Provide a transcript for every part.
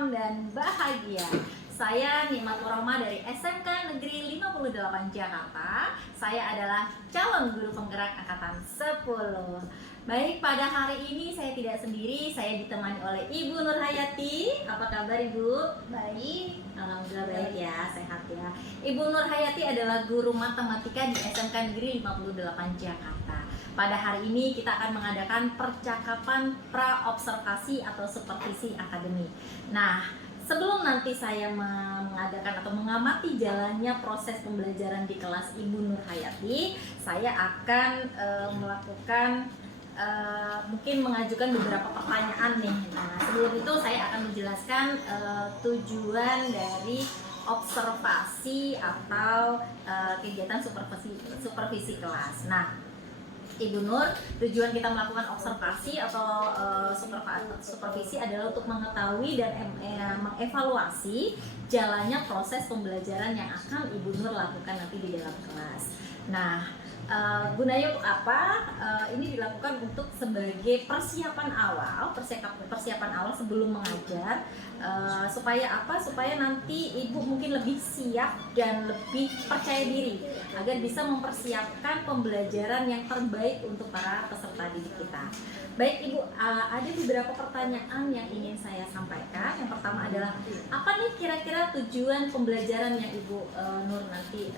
tentram dan bahagia. Saya Nikmatul Rahma dari SMK Negeri 58 Jakarta. Saya adalah calon guru penggerak angkatan 10. Baik, pada hari ini saya tidak sendiri, saya ditemani oleh Ibu Nur Hayati. Apa kabar Ibu? Baik. Alhamdulillah baik ya, sehat ya. Ibu Nur Hayati adalah guru matematika di SMK Negeri 58 Jakarta. Pada hari ini kita akan mengadakan percakapan pra-observasi atau supervisi akademik. Nah, sebelum nanti saya mengadakan atau mengamati jalannya proses pembelajaran di kelas Ibu Nur Hayati, saya akan melakukan mungkin mengajukan beberapa pertanyaan nih. Nah, sebelum itu saya akan menjelaskan tujuan dari observasi atau kegiatan supervisi kelas. Nah, Ibu Nur, tujuan kita melakukan observasi atau supervisi adalah untuk mengetahui dan mengevaluasi jalannya proses pembelajaran yang akan Ibu Nur lakukan nanti di dalam kelas. Nah, gunanya untuk apa? Ini dilakukan untuk sebagai persiapan awal sebelum mengajar, supaya apa? Supaya nanti ibu mungkin lebih siap dan lebih percaya diri agar bisa mempersiapkan pembelajaran yang terbaik untuk para peserta didik kita. Baik Ibu, ada beberapa pertanyaan yang ingin saya sampaikan. Yang pertama adalah, apa nih kira-kira tujuan pembelajaran yang Ibu Nur nanti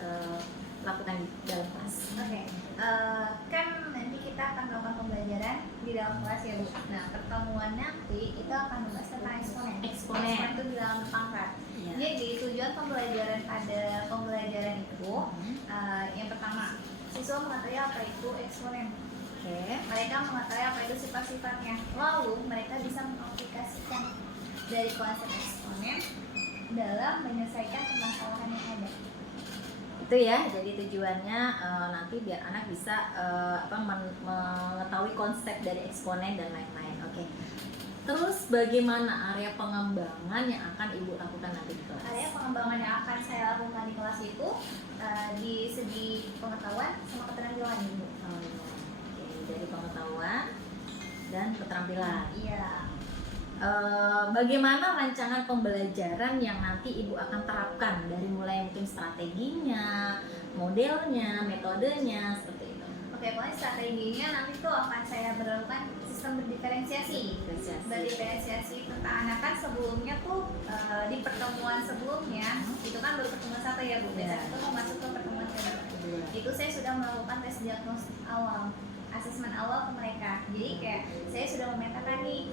lakukan di dalam kelas? Oke. Kan nanti kita akan melakukan pembelajaran di dalam kelas ya Bu. Nah, pertemuan nanti itu akan membahas tentang eksponen. Eksponen itu di dalam pangkat. Ya. Jadi tujuan pembelajaran pada pembelajaran itu yang pertama, siswa mengetahui apa itu eksponen. Oke. Mereka mengetahui apa itu sifat-sifatnya. Lalu mereka bisa mengaplikasikan dari konsep eksponen dalam menyelesaikan permasalahan yang ada. Itu ya, jadi tujuannya nanti biar anak bisa mengetahui konsep dari eksponen dan lain-lain. Oke. Terus bagaimana area pengembangan yang akan Ibu lakukan nanti di kelas? Area pengembangan yang akan saya lakukan di kelas itu di segi pengetahuan sama keterampilan Ibu. Oke, dari pengetahuan dan keterampilan. Iya. Bagaimana rancangan pembelajaran yang nanti Ibu akan terapkan dari mulai mungkin strateginya, modelnya, metodenya, seperti itu. Oke, pokoknya strateginya nanti tuh akan saya berlakukan sistem berdiferensiasi. Berdiferensiasi tentang anak kan sebelumnya tuh di pertemuan sebelumnya itu kan baru pertemuan satu ya Bu. Besok itu mau masuk ke pertemuan kedua. Itu saya sudah melakukan tes diagnosis awal, asesmen awal ke mereka. Jadi kayak saya sudah memetakan nih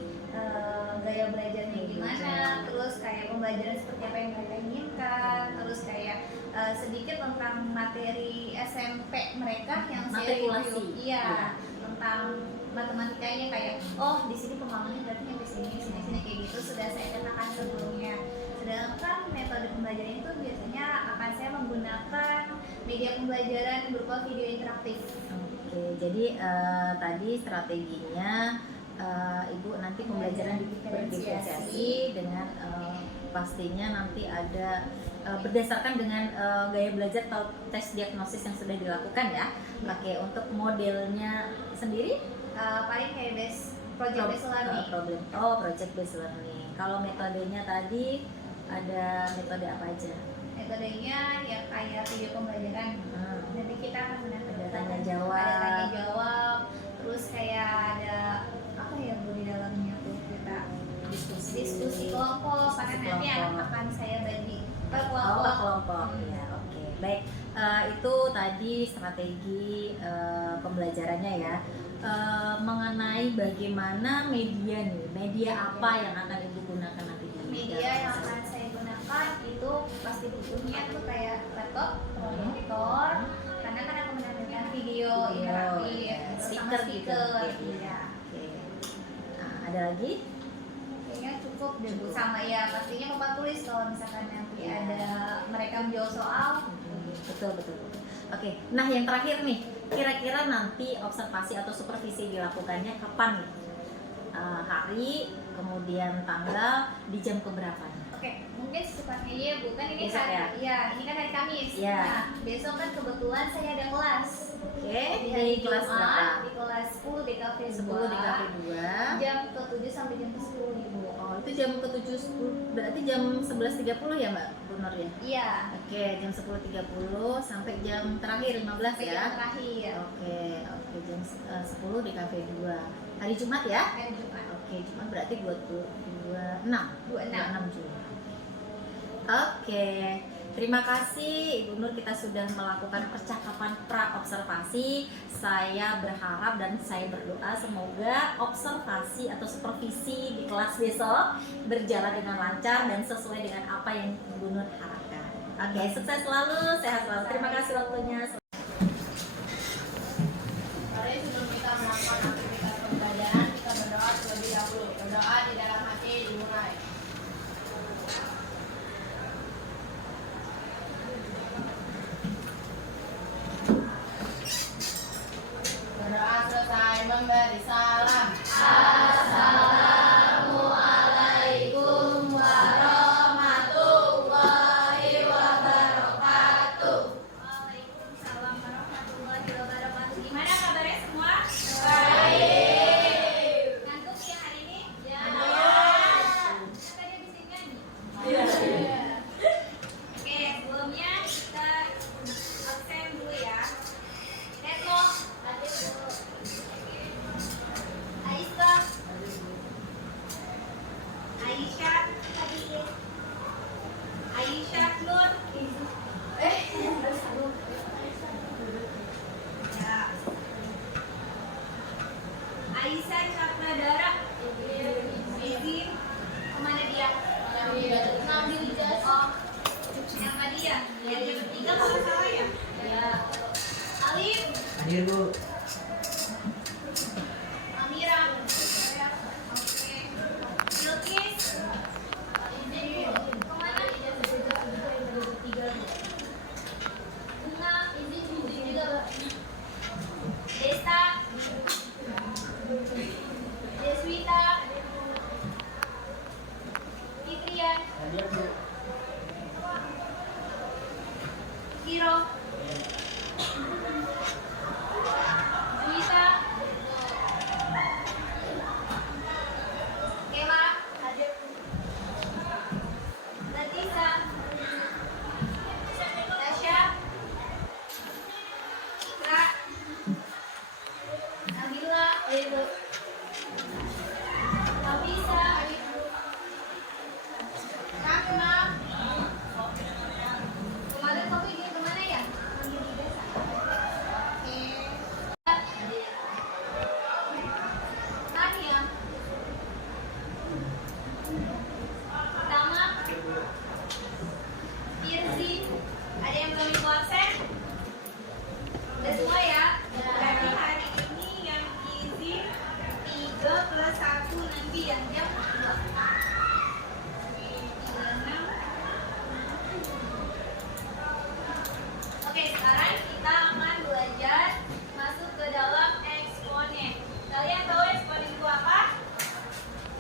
gaya belajarnya gimana, terus kayak pembelajaran seperti apa yang mereka inginkan, terus kayak sedikit tentang materi SMP mereka yang saya review. Iya, tentang matematikanya kayak di sini pemahamannya berarti sampai sini kayak gitu sudah saya katakan sebelumnya. Sedangkan metode pembelajaran itu biasanya akan saya menggunakan media pembelajaran berupa video interaktif. Oke, jadi tadi strateginya Ibu nanti pembelajaran diferensiasi dengan pastinya nanti ada berdasarkan dengan gaya belajar atau tes diagnosis yang sudah dilakukan ya. Oke, untuk modelnya sendiri paling kayak project based learning. Project based learning. Kalau metodenya tadi ada metode apa aja? Metodenya ya kayak video pembelajaran. Nanti kita akan menggunakan tanya jawab, terus kayak ada apa ya Bu di dalamnya tuh kita diskusi kelompok karena nanti anak akan saya bagi per kelompok. Ya, oke. Baik, itu tadi strategi pembelajarannya ya. Mengenai bagaimana media apa yang akan Ibu gunakan nanti? Media yang akan saya gunakan itu pasti butuhnya tuh kayak laptop, monitor, karena kan aku menampilkan video interaktif, speaker gitu. Iya. Oke. Nah, ada lagi? Kayaknya cukup deh Bu. Sama ya pastinya papan tulis kalau misalkan nanti ada mereka menjawab soal. Betul. Oke. Nah, yang terakhir nih, kira-kira nanti observasi atau supervisi dilakukannya kapan nih? Hari, kemudian tanggal, di jam keberapa nih? Oke, mungkin secepatnya ya Bu, kan ini besok hari, ini kan hari Kamis. Ya. Nah, besok kan kebetulan saya ada kelas. Oke, di hari kelas berapa? Di kelas 10 di KV 10 di KV 2. Jam ke 7 sampai jam ke 10 Ibu. Oh, itu jam ke 7.10, berarti jam 11.30 ya Mbak Bu Nur ya? Iya. Oke, jam 10.30 sampai jam terakhir 15 Sampai ya? jam terakhir. Oke, jam 10 di Cafe 2. Hari Jumat ya? Hari Jumat. Oke, Jumat berarti 26 Juli. Oke, terima kasih Ibu Nur, kita sudah melakukan percakapan pra-observasi. Saya berharap dan saya berdoa semoga observasi atau supervisi di kelas besok berjalan dengan lancar dan sesuai dengan apa yang Ibu Nur harapkan. Oke, sukses selalu, sehat selalu. Terima kasih waktunya. Mari sebelum kita melakukan aktivitas pembelajaran, kita berdoa terlebih dahulu. Berdoa di dalam hati dimulai. Berdoa selesai memberi salam. Assalamualaikum warahmatullahi wabarakatuh. Waalaikumsalam warahmatullahi wabarakatuh. Gimana kabarnya semua? Baik. Ngantuk ya hari ini? Ya. Tadi bisa nyanyi. Iya. Oke, sebelumnya kita absen dulu ya. Retno, Aisyah, Aisyah Nur, ya. Aisyah Cakradara, izin kemana dia? Oh, yang tadi ya? Yang dia bertiga kalau nggak salah ya? Alif, Hadir Bu. Amira, oke. Bilkis, kemana? Bunga, Desta, Deswita, Fitrian, Hadir Bu. Kiro, Juwita, Kela, Latisa, Tasya, Ra, Nabila, Nafisa, Rahma. Kemarin kamu ingin kemana ya? Manggil di desa. Oke. Tania. Tama. Irzi. Ada yang belum ikut absen? Udah semua ya? Berarti hari ini yang izin 3 plus 1 nanti yang jam 2. 36. Oke, sekarang kita akan belajar masuk ke dalam eksponen. Kalian tahu eksponen itu apa?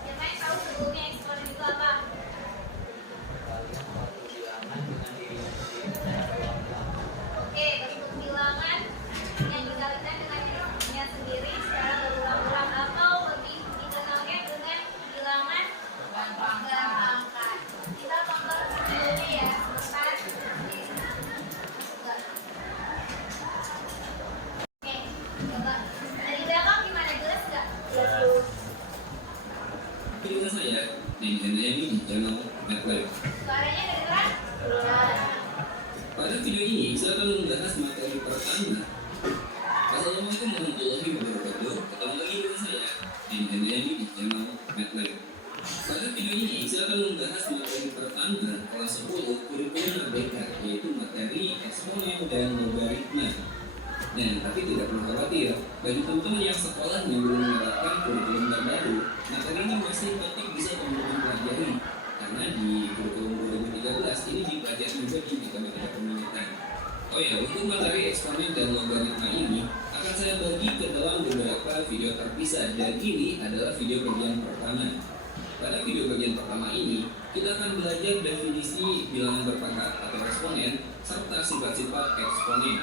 Siapa yang tahu sebelumnya eksponen itu apa? Oke, bentuk bilangan yang dikalikan dengan dirinya sendiri secara berulang-ulang atau lebih dikenalnya dengan bilangan gangguan. Kita tonton videonya ya, sebentar. Oke, coba dari belakang gimana, jelas nggak? Video saya di NMI channel MedLab. Suaranya kedengeran? Pada video ini saya akan membahas materi pertama. Assalamualaikum warahmatullahi wabarakatuh. Ketemu lagi dengan saya di NMI di channel MedLab. Pada video ini saya akan membahas materi pertama kelas 10 kurikulum merdeka, yaitu materi eksponen dan logaritma. Nah, tapi tidak perlu khawatir, bagi teman-teman yang sekolah yang belum menerapkan kurikulum terbaru, materi ini masih penting bisa teman-teman pelajari, karena di kurikulum 2013 ini dipelajari juga di matematika peminatan. Oh ya, untuk materi eksponen dan logaritma ini akan saya bagi ke dalam beberapa video terpisah, dan ini adalah video bagian pertama. Pada video bagian pertama ini, kita akan belajar definisi bilangan berpangkat atau eksponen serta sifat-sifat eksponen.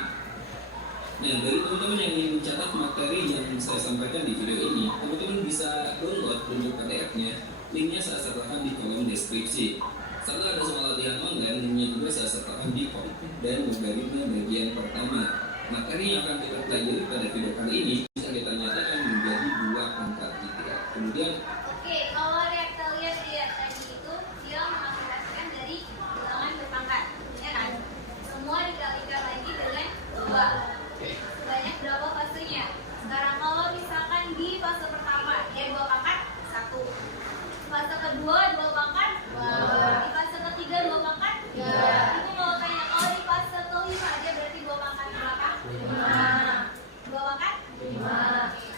Nah, dari teman-teman yang ingin mencatat materi yang saya sampaikan di video ini, teman-teman bisa download bentuk PDF-nya Linknya saya sertakan di kolom deskripsi. Serta ada soal latihan online, linknya juga saya sertakan di konten dan logaritma bagian pertama. Materi yang akan kita pelajari pada video kali ini bisa kita nyatakan menjadi 2 pangkat 3. Kemudian, Oke, kalau yang kalian lihat tadi itu dia mengaplikasikan dari bilangan berpangkat, ya kan? Semua dikalikan lagi dengan 2. Banyak berapa fasenya? Sekarang kalau misalkan di fase pertama dia 2 pangkat 1, fase kedua 2 pangkat 2, di fase ketiga 2 pangkat 3. Itu mau tanya kalau di fase kelima dia berarti 2 pangkat berapa? 5. 2 pangkat 5.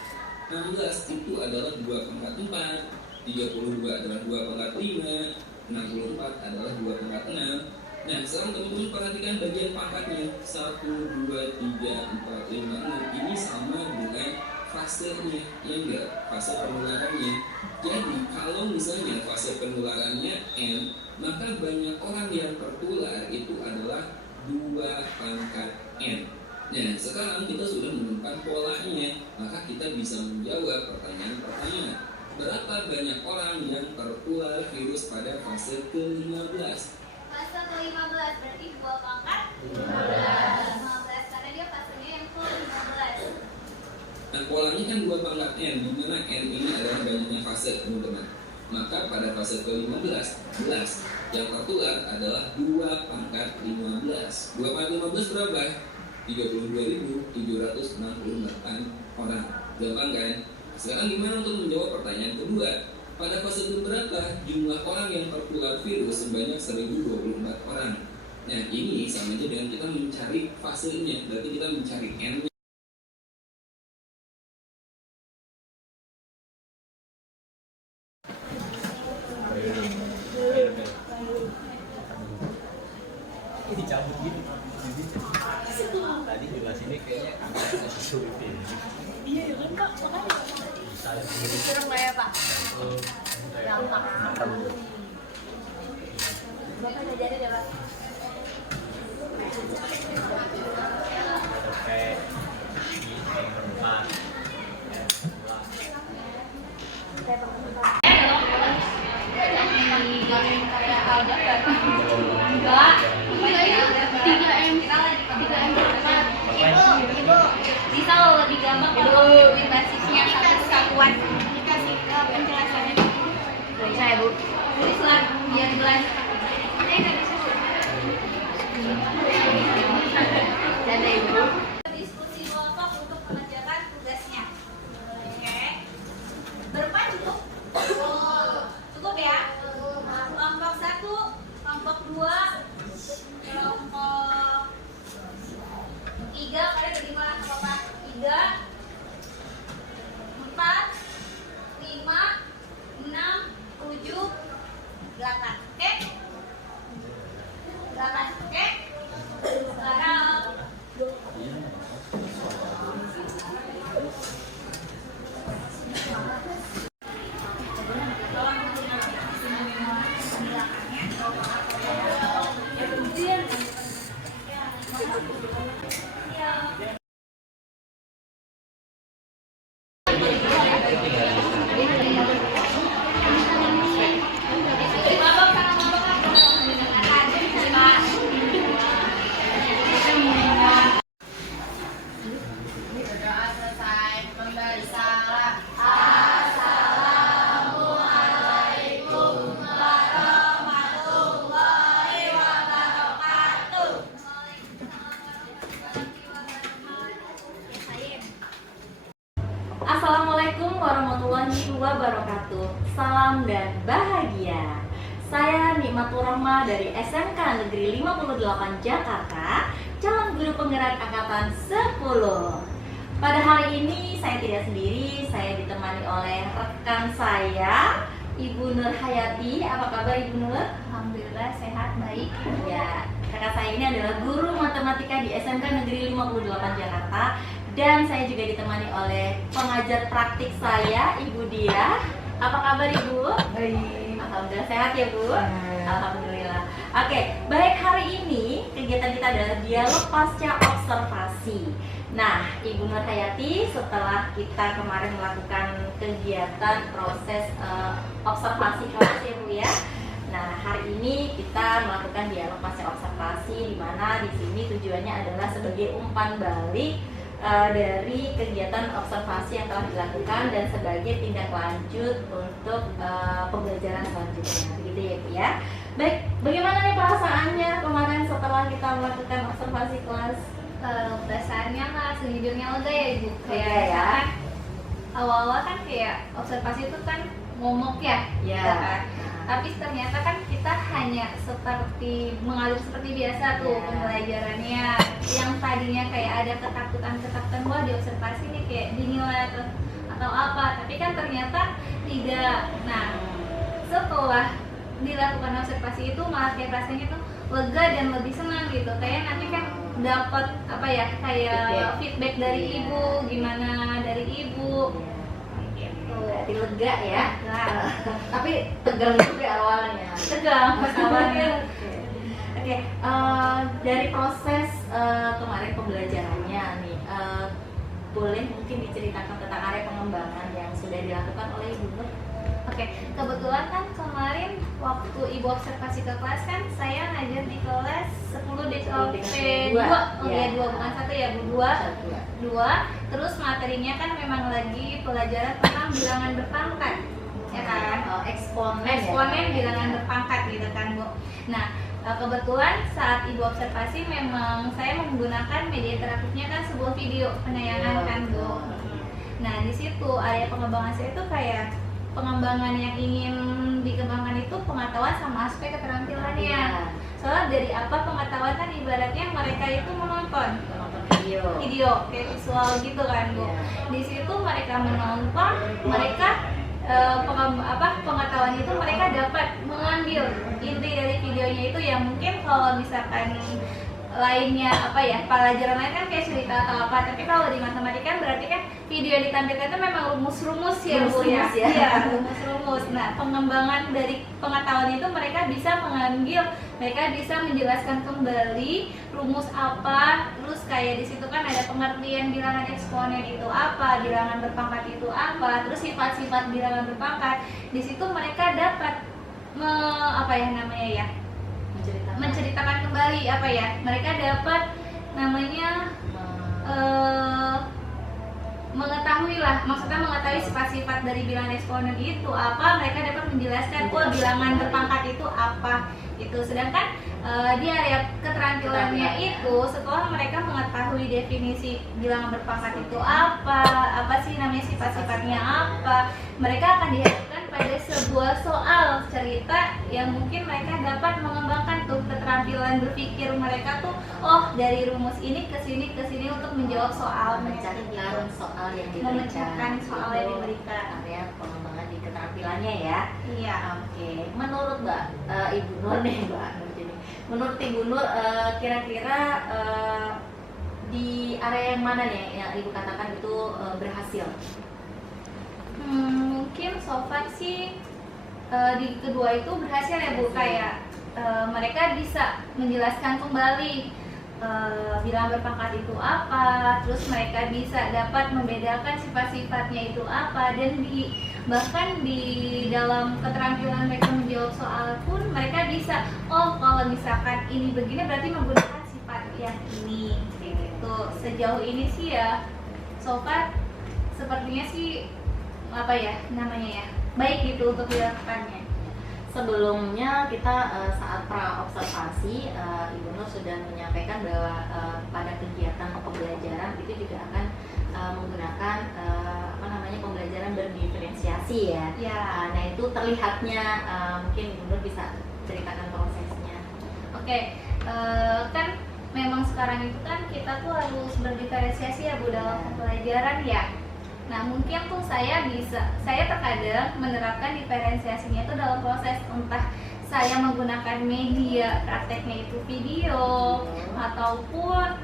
16 itu adalah 2 pangkat 4, 32 adalah 2 pangkat 5, 64 adalah 2 pangkat 6. Nah, sekarang teman-teman perhatikan bagian pangkatnya 1, 2, 3, 4, 5, 6. Ini sama dengan fasenya, ya enggak? Fase penularannya. Jadi, kalau misalnya fase penularannya N, maka banyak orang yang tertular itu adalah 2 pangkat N. Nah, sekarang kita sudah menemukan polanya, maka kita bisa menjawab pertanyaan-pertanyaan. Berapa banyak orang yang tertular virus pada fase ke-15? Fase ke-15 berarti 2 pangkat 15 karena dia fasenya yang ke-15. Nah, polanya kan 2 pangkat N, di mana N ini adalah banyaknya fase, teman-teman. Maka pada fase ke-15, yang tertular adalah 2 pangkat 15. 2 pangkat 15 berapa? 32.768 orang. Gampang kan? Sekarang gimana untuk menjawab pertanyaan kedua? Pada fase keberapa jumlah orang yang tertular virus sebanyak 1024 orang? Nah, ini sama aja dengan kita mencari fasenya, berarti kita mencari N-nya. Dicabut gitu. Tadi juga sini kayaknya agak sulit ini. Iya kan Kak, makanya disuruh nggak ya Pak? Gampang. Bapak udah jadi ya Pak? Sampai di perempat. Kayak aljabar. Enggak. 3M. Ibu, bisa lo lebih gampang kalau basisnya satu kesatuan. Dikasih penjelasannya. Bisa ya Bu? Tulis lah biar jelas. Jadi Ibu. Diskusi kelompok untuk mengerjakan tugasnya. Oke. Berempat cukup? Cukup ya? Kelompok 1, kelompok 2, kelompok 3, kalian dari mana kelompok 3, 4, 5, 6, 7, 8. Oke? 8, oke? Sekarang Berdoa selesai, memberi salam. Assalamualaikum warahmatullahi wabarakatuh. Salam dan bahagia. Saya Nikmatur Rahma dari SMK Negeri 58 Jakarta, calon guru penggerak angkatan 10. Pada hari ini saya tidak sendiri, saya ditemani oleh rekan saya, Ibu Nur Hayati. Apa kabar Ibu Nur? alhamdulillah sehat, baik. Ya, kakak saya ini adalah guru matematika di SMK Negeri 58 Jakarta. Dan saya juga ditemani oleh pengajar praktik saya, Ibu Dia. Apa kabar Ibu? Baik. Alhamdulillah sehat ya Bu? Alhamdulillah. Oke, baik, hari ini kegiatan kita adalah dialog pasca observasi. Nah, Ibu Nur Hayati, setelah kita kemarin melakukan kegiatan proses observasi kelas ya Bu ya. Nah, hari ini kita melakukan dialog pasca observasi, di mana di sini tujuannya adalah sebagai umpan balik dari kegiatan observasi yang telah dilakukan dan sebagai tindak lanjut untuk pembelajaran selanjutnya, begitu ya Bu ya. Baik, bagaimana nih perasaannya kemarin setelah kita melakukan observasi kelas? Perasaannya mah sejujurnya lega ya Ibu. Lega ya. Kan awal-awal kan kayak observasi itu kan ngomong ya, Ya. gitu kan. Tapi ternyata kan kita hanya seperti mengalir seperti biasa tuh Ya. pembelajarannya. Yang tadinya kayak ada ketakutan wah di observasi nih kayak dinilai atau apa, tapi kan ternyata tidak. Nah, setelah dilakukan observasi itu malah kayak rasanya tuh lega dan lebih senang gitu. Kayak nanti kan dapat apa ya, kayak feedback dari ibu, gimana dari ibu gitu. Berarti lega ya. Nah, Tapi tegang juga awalnya. tegang pas awalnya. Oke, dari proses kemarin pembelajarannya nih, boleh mungkin diceritakan tentang area pengembangan yang sudah dilakukan oleh Ibu Nur? Oke, kebetulan kan kemarin waktu ibu observasi ke kelas kan saya ngajar di kelas 10 DKP 2. Oh ya, 2 bukan 1 ya Bu, 2. Terus materinya kan memang lagi pelajaran tentang bilangan berpangkat. Ya kan? Eksponen bilangan berpangkat gitu kan Bu. Nah, kebetulan saat ibu observasi memang saya menggunakan media interaktifnya kan sebuah video penayangan kan Bu. Nah, di situ area pengembangan saya itu kayak pengembangan yang ingin dikembangkan itu pengetahuan sama aspek keterampilannya. Soalnya dari apa pengetahuan kan ibaratnya mereka itu menonton video kayak visual gitu kan Bu. Di situ mereka menonton, mereka pengetahuan itu mereka dapat mengambil inti dari videonya itu yang mungkin kalau misalkan lainnya pelajaran lain kan kayak cerita atau apa, tapi kalau di matematika kan berarti kan video yang ditampilkan itu memang rumus-rumus ya Bu ya. Iya, rumus-rumus. Nah, pengembangan dari pengetahuan itu mereka bisa mengambil, mereka bisa menjelaskan kembali rumus apa, terus kayak di situ kan ada pengertian bilangan eksponen itu apa, bilangan berpangkat itu apa, terus sifat-sifat bilangan berpangkat. Di situ mereka dapat menceritakan kembali mereka dapat mengetahui sifat-sifat dari bilangan eksponen itu apa, mereka dapat menjelaskan bilangan berpangkat itu apa itu. Sedangkan di area keterampilannya itu setelah mereka mengetahui definisi bilangan berpangkat itu apa sih namanya, sifat-sifatnya apa, mereka akan dihadapkan pada sebuah soal cerita yang mungkin mereka dapat mengembangkan tuh keterampilan berpikir mereka tuh, dari rumus ini ke sini untuk menjawab soal, memecahkan soal yang diberikan. Area pengembangan di keterampilannya ya. Iya. Oke. Menurut Ibu Nur nih menurut Ibu Nur kira-kira di area yang mana nih yang Ibu katakan itu berhasil? Mungkin so far sih di kedua itu berhasil ya Bu, kayak mereka bisa menjelaskan kembali bilangan berpangkat itu apa, terus mereka bisa dapat membedakan sifat-sifatnya itu apa, dan bahkan di dalam keterampilan mereka menjawab soal pun mereka bisa, kalau misalkan ini begini berarti menggunakan sifat yang ini gitu. Sejauh ini sih ya so far sepertinya sih baik gitu untuk dilakukannya. Sebelumnya kita saat pra-observasi Ibu Nur sudah menyampaikan bahwa pada kegiatan pembelajaran itu juga akan menggunakan pembelajaran berdiferensiasi ya. Nah itu terlihatnya mungkin Ibu Nur bisa ceritakan prosesnya. Oke, kan memang sekarang itu kan kita tuh harus berdiferensiasi ya Bu dalam pembelajaran ya. Nah mungkin tuh saya terkadang menerapkan diferensiasinya itu dalam proses, entah saya menggunakan media prakteknya itu video, ataupun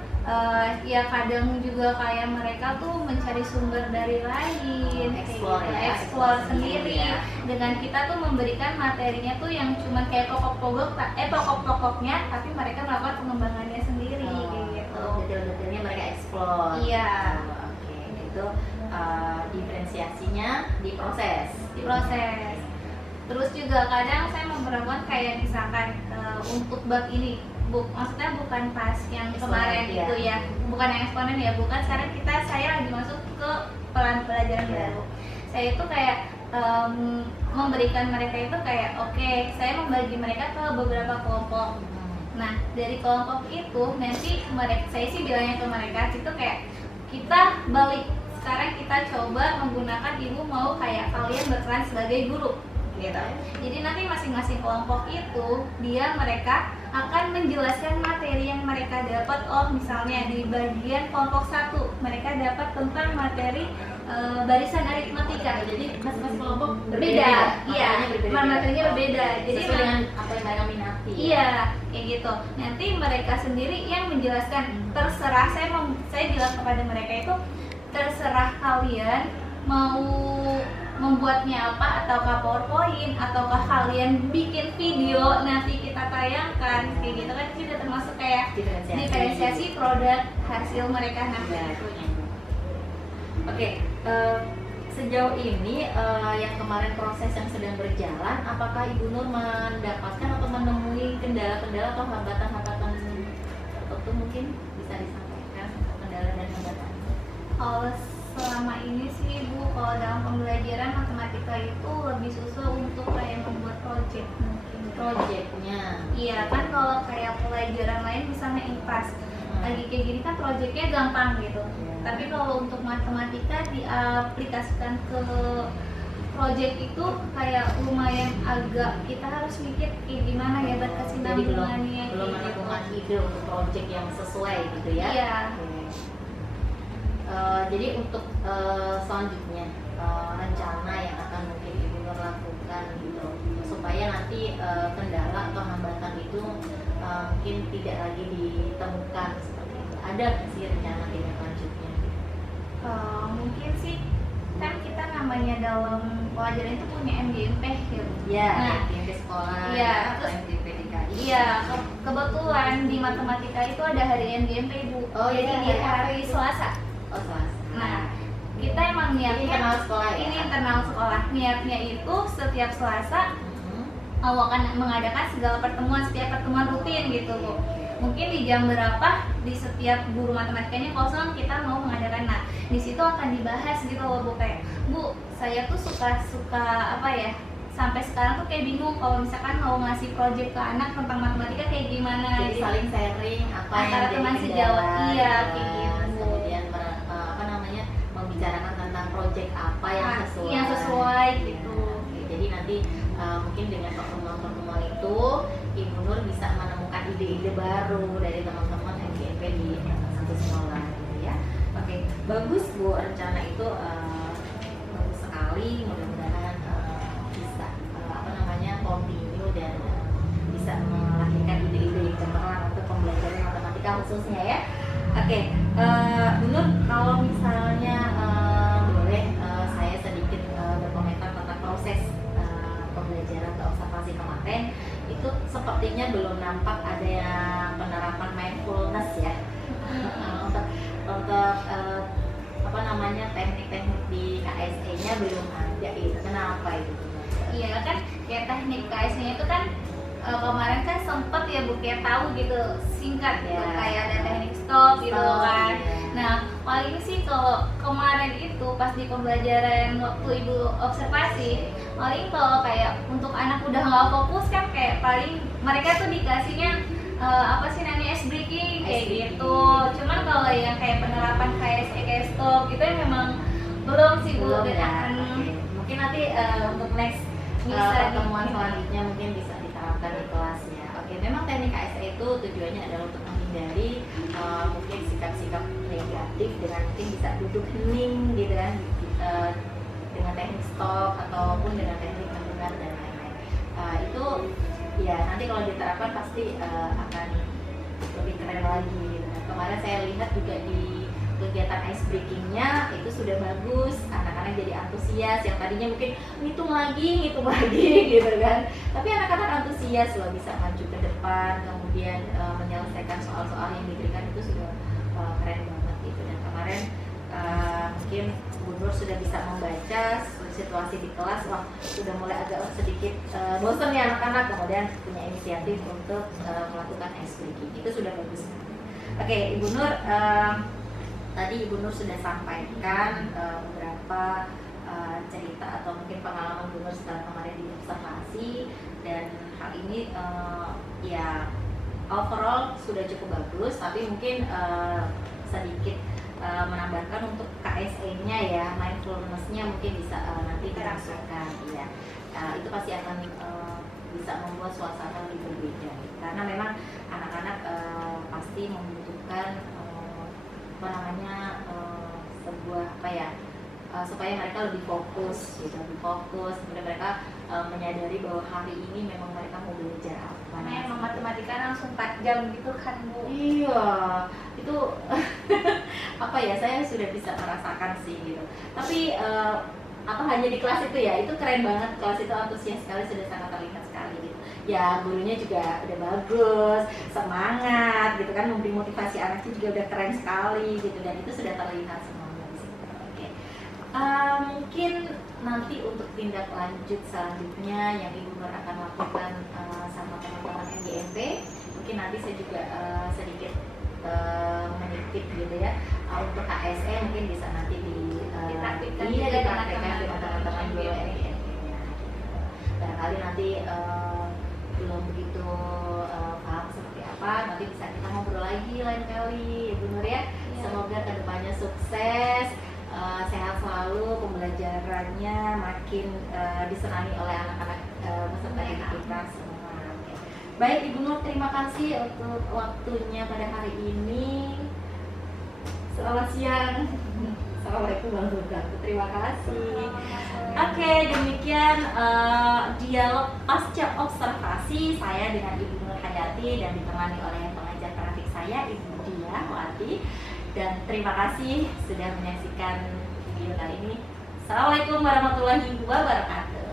ya kadang juga kayak mereka tuh mencari sumber dari lain, explore sendiri ya. Dengan kita tuh memberikan materinya tuh yang cuma kayak pokok-pokoknya, tapi mereka melakukan pengembangannya sendiri gitu. Detail-detailnya mereka explore. Iya. Oke, itu diferensiasinya diproses. Terus juga kadang saya memperlakukan kayak misalkan untuk bab ini, maksudnya bukan pas yang kemarin Eksponen, itu ya, bukan yang eksponen ya, bukan. Sekarang saya lagi masuk ke pelajaran baru. Saya itu kayak memberikan mereka itu kayak oke, saya membagi mereka ke beberapa kelompok. Nah, dari kelompok itu nanti saya sih bilangnya ke mereka itu kayak kita balik. Sekarang kita coba menggunakan ibu mau kayak kalian berperan sebagai guru gitu. Jadi nanti masing-masing kelompok itu mereka akan menjelaskan materi yang mereka dapat. Misalnya di bagian kelompok 1 mereka dapat tentang materi barisan aritmatika. Jadi masing-masing kelompok Beda. Iya, materinya Oh, berbeda. Jadi sesuai dengan apa yang mereka minati. iya, kayak gitu. Nanti mereka sendiri yang menjelaskan. Terserah saya bilang kepada mereka itu terserah kalian mau membuatnya apa, ataukah PowerPoint, ataukah kalian bikin video nanti kita tayangkan, kayak gitu kan. Itu sudah termasuk kayak diferensiasi produk hasil mereka nanti. Oke, sejauh ini yang kemarin proses yang sedang berjalan, apakah Ibu Nur mendapatkan atau menemui kendala-kendala atau hambatan-hambatan tertentu mungkin bisa disampaikan kendala dan hambatan? Kalau selama ini sih Bu, kalau dalam pembelajaran matematika itu lebih susah untuk kayak membuat project mungkin. Projectnya? Iya kan, kalau kayak pelajaran lain misalnya IPAS lagi kayak gini kan projectnya gampang gitu. Tapi kalau untuk matematika diaplikasikan ke project itu kayak lumayan agak, kita harus mikir kayak gimana ya berkesinambungannya. Belum menemukan ide untuk project yang sesuai gitu ya? Iya. Jadi untuk selanjutnya rencana yang akan mungkin Ibu Nur lakukan gitu supaya nanti kendala atau hambatan itu mungkin tidak lagi ditemukan seperti itu. Ada nggak sih rencana tindak lanjutnya? Mungkin sih kan kita namanya dalam pelajaran itu punya MGMP gitu. Ya, Nah, di sekolah, iya, atau MGP DKI. Iya, kebetulan di matematika itu ada hari MGMP Bu. Oh, jadi iya, di hari hari Selasa. Oh, Selasa. Nah, kita emang Ini niatnya internal sekolah ya? ini internal sekolah. Niatnya itu setiap Selasa akan mengadakan segala pertemuan, setiap pertemuan rutin gitu Bu. Mungkin di jam berapa di setiap guru matematikanya kosong kita mau mengadakan. Nah, di situ akan dibahas gitu loh Bu, kayak Bu, saya tuh suka apa ya? Sampai sekarang tuh kayak bingung kalau misalkan mau ngasih project ke anak tentang matematika kayak gimana. Jadi saling sharing apa antara yang teman jadi sejawat, kendala, iya, gitu. kayak gitu. Kemudian membicarakan tentang project apa yang sesuai. gitu. Oke, jadi nanti mungkin dengan pertemuan-pertemuan itu Ibu Nur bisa menemukan ide-ide baru dari teman-teman MGMP di satu sekolah gitu ya. Oke, bagus Bu, rencana itu bagus sekali. Mudah-mudahan bisa continue dan bisa melahirkan ide-ide yang cemerlang untuk pembelajaran matematika khususnya ya. Oke, Bu Nur, kalau misalnya boleh saya sedikit berkomentar tentang proses pembelajaran atau observasi kemarin, itu sepertinya belum nampak ada yang penerapan mindfulness ya. Untuk teknik-teknik di KSE-nya belum ada itu. Kenapa itu? Iya kan, kayak teknik KSE itu kan kemarin kan sempet ya Bu kayak tahu gitu singkat gitu, kayak ada teknik stop gitu kan. Nah paling sih kalau kemarin itu pas di pembelajaran waktu Ibu observasi, paling kalau kayak untuk anak udah nggak fokus kan kayak paling mereka tuh dikasihnya apa sih namanya ice breaking kayak gitu. Cuman kalau yang kayak penerapan KSE kayak stop gitu ya memang belum sih Bu, dan akan mungkin nanti untuk next pertemuan selanjutnya mungkin bisa diterapkan di kelasnya. Oke, memang teknik KSE itu tujuannya adalah untuk menghindari mungkin sikap-sikap negatif dengan mungkin bisa duduk hening gitu kan, dengan teknik stop ataupun dengan teknik mendengar dan lain-lain. Itu ya nanti kalau diterapkan pasti akan lebih keren lagi gitu. Kemarin saya lihat juga di kegiatan ice breakingnya itu sudah bagus, anak-anak jadi antusias yang tadinya mungkin ngitung lagi gitu kan, tapi anak-anak antusias loh bisa maju ke depan, kemudian menyelesaikan soal-soal yang diberikan itu sudah keren banget gitu. Dan kemarin mungkin Bu Nur sudah bisa membaca situasi di kelas, wah sudah mulai agak sedikit bosan ya anak-anak, kemudian punya inisiatif untuk melakukan ice breaking, itu sudah bagus. Oke, Ibu Nur, tadi Ibu Nur sudah sampaikan beberapa cerita atau mungkin pengalaman Bu Nur setelah kemarin di observasi, dan hal ini ya overall sudah cukup bagus, tapi mungkin sedikit menambahkan untuk KSE-nya ya, mindfulness-nya mungkin bisa nanti dimasukkan ya. Itu pasti akan bisa membuat suasana lebih berbeda, karena memang anak-anak pasti membutuhkan sebuah supaya mereka lebih fokus gitu, kemudian mereka menyadari bahwa hari ini memang mereka mau belajar apa. Karena emang matematika langsung 4 jam gitu kan Bu. Iya, itu apa ya, saya sudah bisa merasakan sih gitu. Tapi hanya di kelas itu ya, itu keren banget, kelas itu antusias sekali, sudah sangat terlihat sekali gitu. Ya gurunya juga udah bagus, semangat gitu kan, memberi motivasi anaknya juga udah keren sekali gitu, dan itu sudah terlihat semuanya di situ. Oke. Mungkin nanti untuk tindak lanjut selanjutnya yang Ibu Nur akan lakukan sama teman-teman MGMP, mungkin nanti saya juga sedikit menitip gitu ya, untuk KSE mungkin bisa nanti Dipraktikkan dipraktikkan dengan teman-teman dulu MGMP-nya. Barangkali nanti belum begitu paham seperti apa, nanti bisa kita ngobrol lagi lain kali, Ibu Nur ya. Semoga kedepannya sukses, sehat selalu, pembelajarannya makin disenangi oleh anak-anak peserta didik kita semua. Baik Ibu Nur, terima kasih untuk waktunya pada hari ini. Selamat siang. Assalamualaikum warahmatullahi wabarakatuh. Terima kasih. Oke, demikian dialog pasca observasi saya dengan Ibu Nur Hayati dan ditemani oleh pengajar praktik saya Ibu Dia Wati. Dan terima kasih sudah menyaksikan video kali ini. Assalamualaikum warahmatullahi wabarakatuh.